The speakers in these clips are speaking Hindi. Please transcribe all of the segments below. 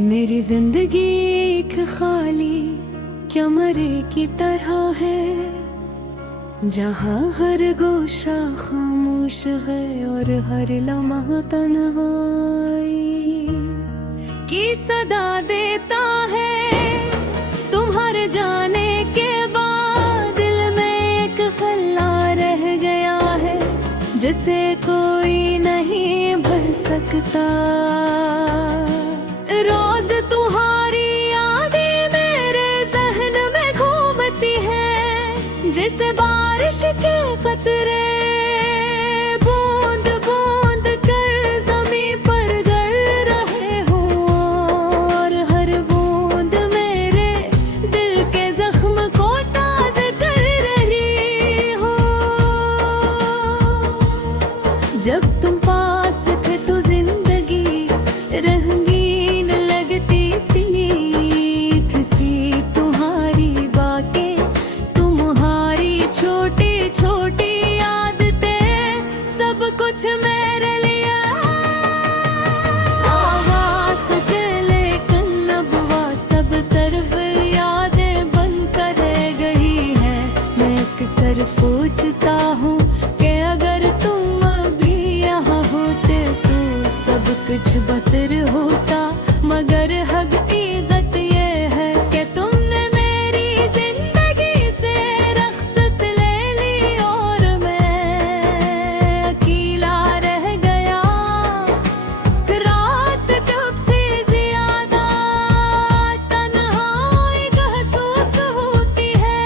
मेरी जिंदगी एक खाली क्या मरे की तरह है, जहाँ हर गोशा खामोश है और हर लम्हा तन्हाई की सदा देता है। तुम्हारे जाने के बाद दिल में एक खल्ला रह गया है, जिसे कोई नहीं भर सकता। रोज तुम्हारी यादें मेरे जहन में घूमती हैं, जैसे बारिश के कतरे बूंद बूंद कर ज़मीं पर गिर रहे हो, और हर बूंद मेरे दिल के जख्म को ताज़ा कर रही हो। जब तुम पास थे तो जिंदगी रंगीन लगती थी, तुम्हारी बातें तुम्हारी छोटी छोटी आदतें सब कुछ मेरे लिए। आवाज़ के लेकिन अब वह सब सिर्फ यादें बनकर रह गई हैं। मैं अक्सर सोचता हूँ कि अगर तुम अभी यहाँ होते तो सब कुछ बेहतर होता, मगर हकीकत ये है कि तुमने मेरी जिंदगी से रख्सत ले ली और मैं अकेला रह गया। रात कब से ज्यादा तन्हाई महसूस होती है,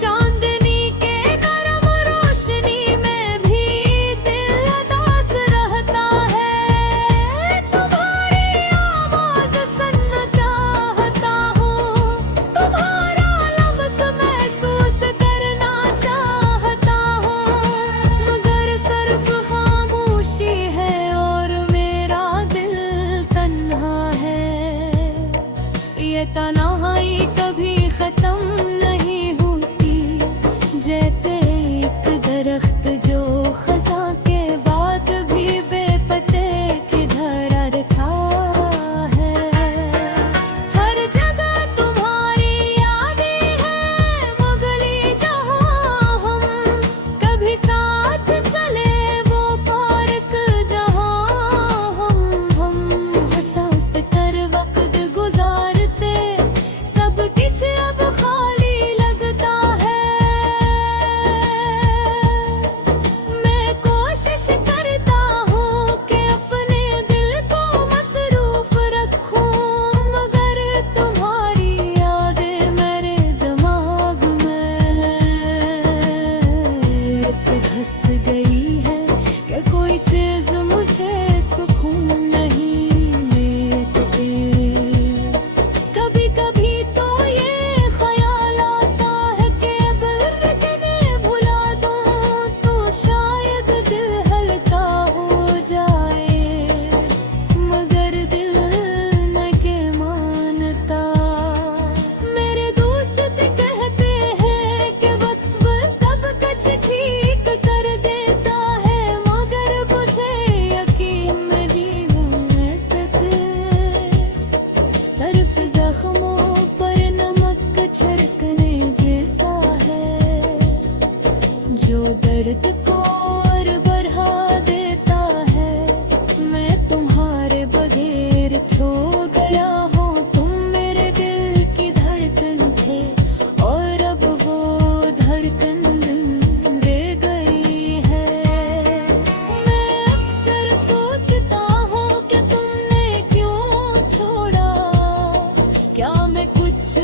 चांदनी के नरम रोशनी में भी दिल उदास रहता है। तुम्हारी आवाज सुनना चाहता हूँ, तुम्हारा लफ्ज़ महसूस करना चाहता हूँ, मगर सिर्फ खामोशी है और मेरा दिल तन्हा है। ये तन्हाई कभी खत्म नहीं होती, जैसे एक दरख्त जो खज़ां के बाद भी बेपते किधर रखा है। हर जगह तुम्हारी यादें हैं, वो गली जहाँ हम कभी साथ चले, वो पार्क जहाँ हम हंस कर वक्त गुजारते। सब कुछ अब खाली लगता है। मैं कोशिश करता हूँ कि अपने दिल को मसरूफ रखूँ, मगर तुम्हारी यादें मेरे दिमाग में ऐसे धस गई है कि कोई चीज़ मुझे सुकून नहीं देती। कभी कभी तो ये ख्याल आता है कि अगर तुम्हें भुला दूँ तो शायद दिल हल्का हो जाए, मगर दिल न के मानता। मेरे दोस्त कहते हैं कि वक्त सब कुछ ठीक कर देता है, मगर मुझे यकीन नहीं होता। सिर्फ जख्मों पर नमक छिड़कने जैसा है, जो दर्द को और बढ़ा देता है। मैं तुम्हारे बगैर खो गया हूँ, तुम मेरे दिल की धड़कन थे और अब वो धड़कन दे गई है। मैं अक्सर सोचता हूँ कि तुमने क्यों छोड़ा, क्या मैं कुछ